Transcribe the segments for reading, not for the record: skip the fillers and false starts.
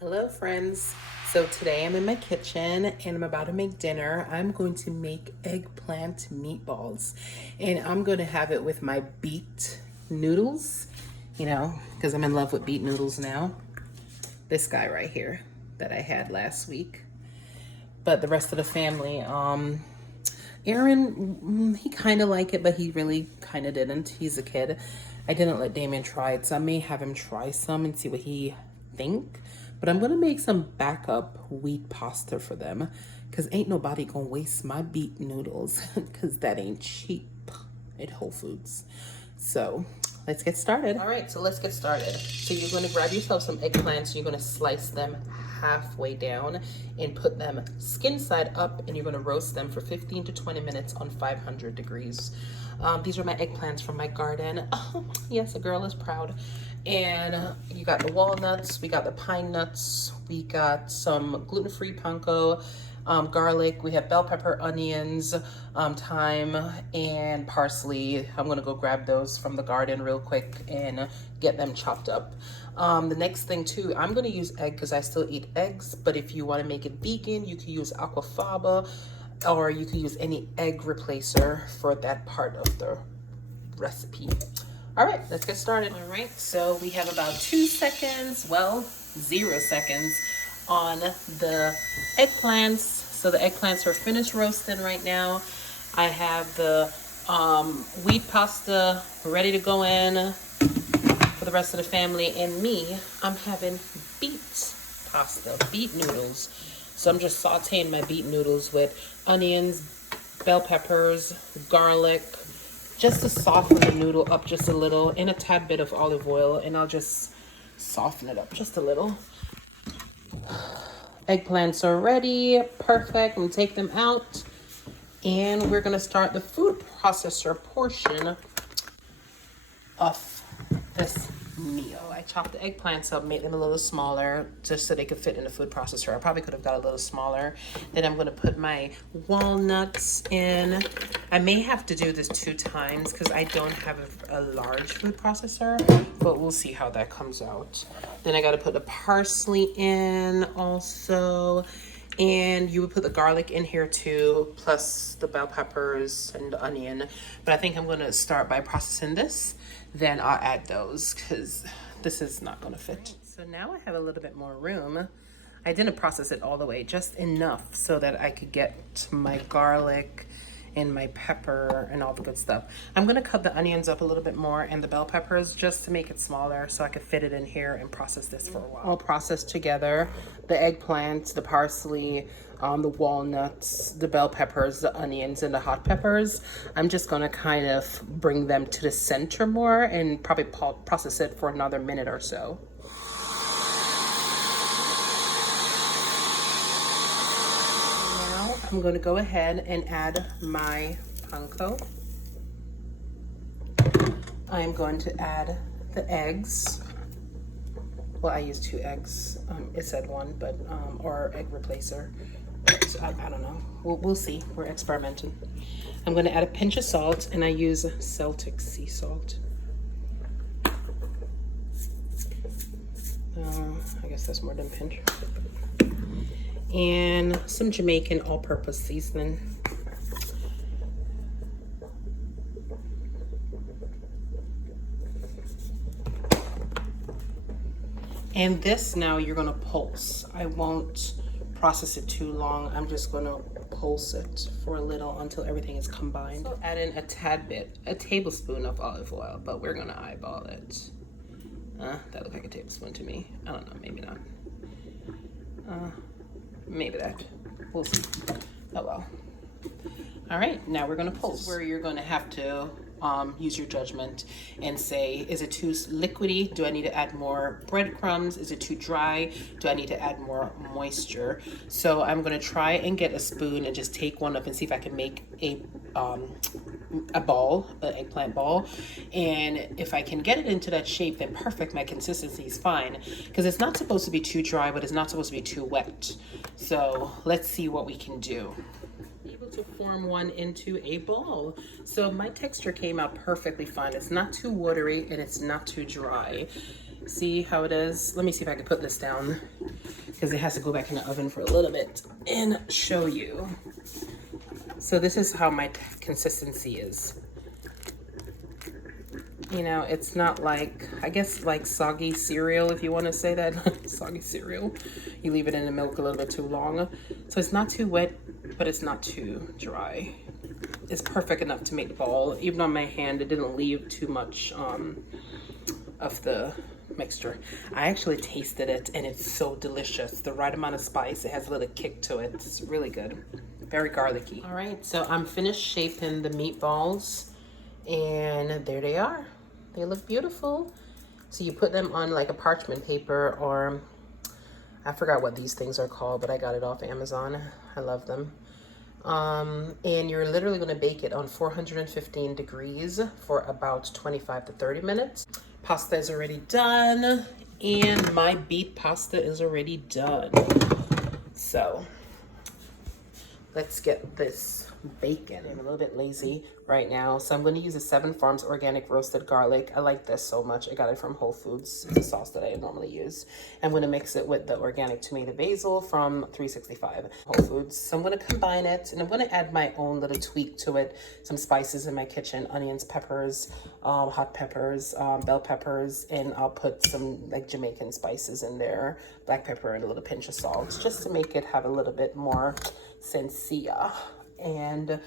Hello friends. So today I'm in my kitchen and I'm about to make dinner. I'm going to make eggplant meatballs and I'm going to have it with my beet noodles, because I'm in love with beet noodles now. This guy right here that I had last week. But the rest of the family, Aaron, he kind of liked it, but he really kind of didn't. He's a kid. I didn't let Damien try it, so I may have him try some and see what he think. But I'm gonna make some backup wheat pasta for them, cause ain't nobody gonna waste my beet noodles, cause that ain't cheap at Whole Foods. So let's get started. All right, so let's get started. So you're gonna grab yourself some eggplants. You're gonna slice them halfway down and put them skin side up, and you're gonna roast them for 15 to 20 minutes on 500 degrees. These are my eggplants from my garden. Oh, yes, a girl is proud. And you got the walnuts, we got the pine nuts, we got some gluten-free panko, garlic, we have bell pepper, onions, thyme, and parsley. I'm gonna go grab those from the garden real quick and get them chopped up. The next thing too, I'm gonna use egg because I still eat eggs, but if you wanna make it vegan, you can use aquafaba, or you can use any egg replacer for that part of the recipe. All right, let's get started. All right, so we have about 2 seconds, well, 0 seconds on the eggplants. So the eggplants are finished roasting right now. I have the wheat pasta ready to go in for the rest of the family. And me, I'm having beet pasta, beet noodles. So I'm just sauteing my beet noodles with onions, bell peppers, garlic, just to soften the noodle up just a little, and a tad bit of olive oil, and I'll just soften it up just a little. Eggplants are ready, perfect. I'm gonna take them out, and we're gonna start the food processor portion of this meal. I chopped the eggplants up, made them a little smaller just so they could fit in the food processor. I probably could have got a little smaller. Then I'm gonna put my walnuts in. I may have to do this 2 times because I don't have a large food processor, but we'll see how that comes out. Then I gotta put the parsley in also. And you would put the garlic in here too, plus the bell peppers and the onion. But I think I'm gonna start by processing this. Then I'll add those because this is not gonna fit. So now I have a little bit more room. I didn't process it all the way, just enough so that I could get my garlic and my pepper and all the good stuff. I'm gonna cut the onions up a little bit more and the bell peppers just to make it smaller so I could fit it in here and process this for a while. All processed together, the eggplant, the parsley, the walnuts, the bell peppers, the onions, and the hot peppers. I'm just gonna kind of bring them to the center more and probably process it for another minute or so. I'm going to go ahead and add my panko. I'm going to add the eggs. Well, I used 2 eggs. It said 1, but or egg replacer. So I don't know. We'll see. We're experimenting. I'm going to add a pinch of salt, and I use Celtic sea salt. I guess that's more than a pinch. And some Jamaican all-purpose seasoning. And this now you're gonna pulse. I won't process it too long. I'm just gonna pulse it for a little until everything is combined. So add in a tad bit, a tablespoon of olive oil, but we're gonna eyeball it. That looked like a tablespoon to me. I don't know, maybe not. Maybe that. We'll see. Oh well. All right, now we're gonna pulse. This is where you're gonna have to use your judgment and say, is it too liquidy? Do I need to add more breadcrumbs? Is it too dry? Do I need to add more moisture? So I'm gonna try and get a spoon and just take one up and see if I can make a ball, an eggplant ball. And if I can get it into that shape, then perfect, my consistency is fine. Because it's not supposed to be too dry, but it's not supposed to be too wet. So let's see what we can do. Able to form one into a ball. So my texture came out perfectly fine. It's not too watery and it's not too dry. See how it is? Let me see if I can put this down. because it has to go back in the oven for a little bit and show you. So this is how my consistency is. You know, it's not like, I guess like soggy cereal, if you want to say that. Soggy cereal. You leave it in the milk a little bit too long. So it's not too wet, but it's not too dry. It's perfect enough to make the ball. Even on my hand, it didn't leave too much of the mixture. I actually tasted it and it's so delicious. The right amount of spice. It has a little kick to it. It's really good. Very garlicky. All right, so I'm finished shaping the meatballs and there they are. They look beautiful. So you put them on like a parchment paper, or I forgot what these things are called, but I got it off Amazon. I love them. And you're literally going to bake it on 415 degrees for about 25 to 30 minutes. Pasta is already done, and my beet pasta is already done. So let's get this bacon. I'm a little bit lazy right now, so I'm going to use a 7 Farms organic roasted garlic. I like this so much. I got it from Whole Foods. It's a sauce that I normally use. I'm going to mix it with the organic tomato basil from 365 Whole Foods. So I'm going to combine it, and I'm going to add my own little tweak to it. Some spices in my kitchen: onions, peppers, hot peppers, bell peppers, and I'll put some like Jamaican spices in there, black pepper, and a little pinch of salt, just to make it have a little bit more sensia. And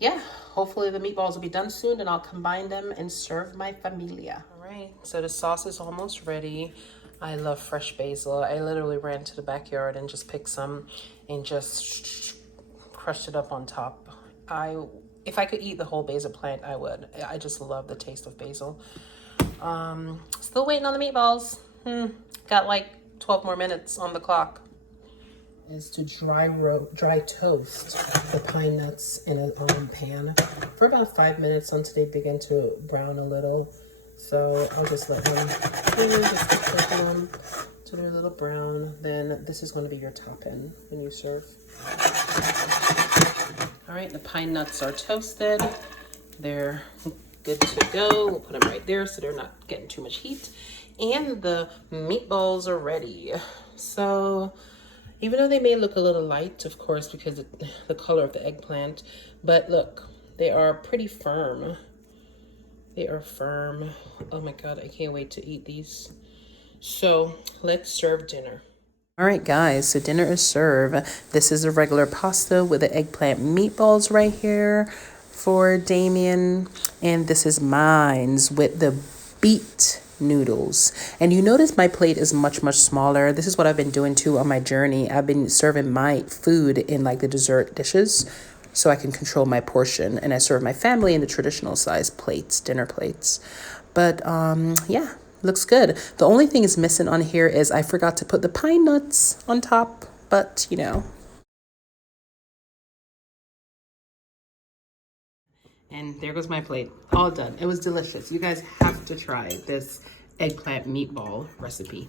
yeah, hopefully the meatballs will be done soon, and I'll combine them and serve my familia. All right, so the sauce is almost ready. I love fresh basil. I literally ran to the backyard and just picked some and just crushed it up on top. If I could eat the whole basil plant, I would. I just love the taste of basil. Still waiting on the meatballs. Got like 12 more minutes on the clock. Is to dry toast the pine nuts in a pan for about 5 minutes until they begin to brown a little. So I'll just let them, just cook them till they're a little brown. Then this is going to be your top-end when you serve. All right, the pine nuts are toasted. They're good to go. We'll put them right there so they're not getting too much heat. And the meatballs are ready. So even though they may look a little light, of course, because of the color of the eggplant, but look, they are pretty firm. They are firm. Oh my God, I can't wait to eat these. So let's serve dinner. All right, guys, so dinner is served. This is a regular pasta with the eggplant meatballs right here for Damien. And this is mine's with the beet noodles. And you notice my plate is much smaller. This is what I've been doing too on my journey. I've been serving my food in like the dessert dishes so I can control my portion, and I serve my family in the traditional size plates, dinner plates. But yeah, looks good. The only thing is missing on here is I forgot to put the pine nuts on top, but you know. And there goes my plate, all done. It was delicious. You guys have to try this eggplant meatball recipe.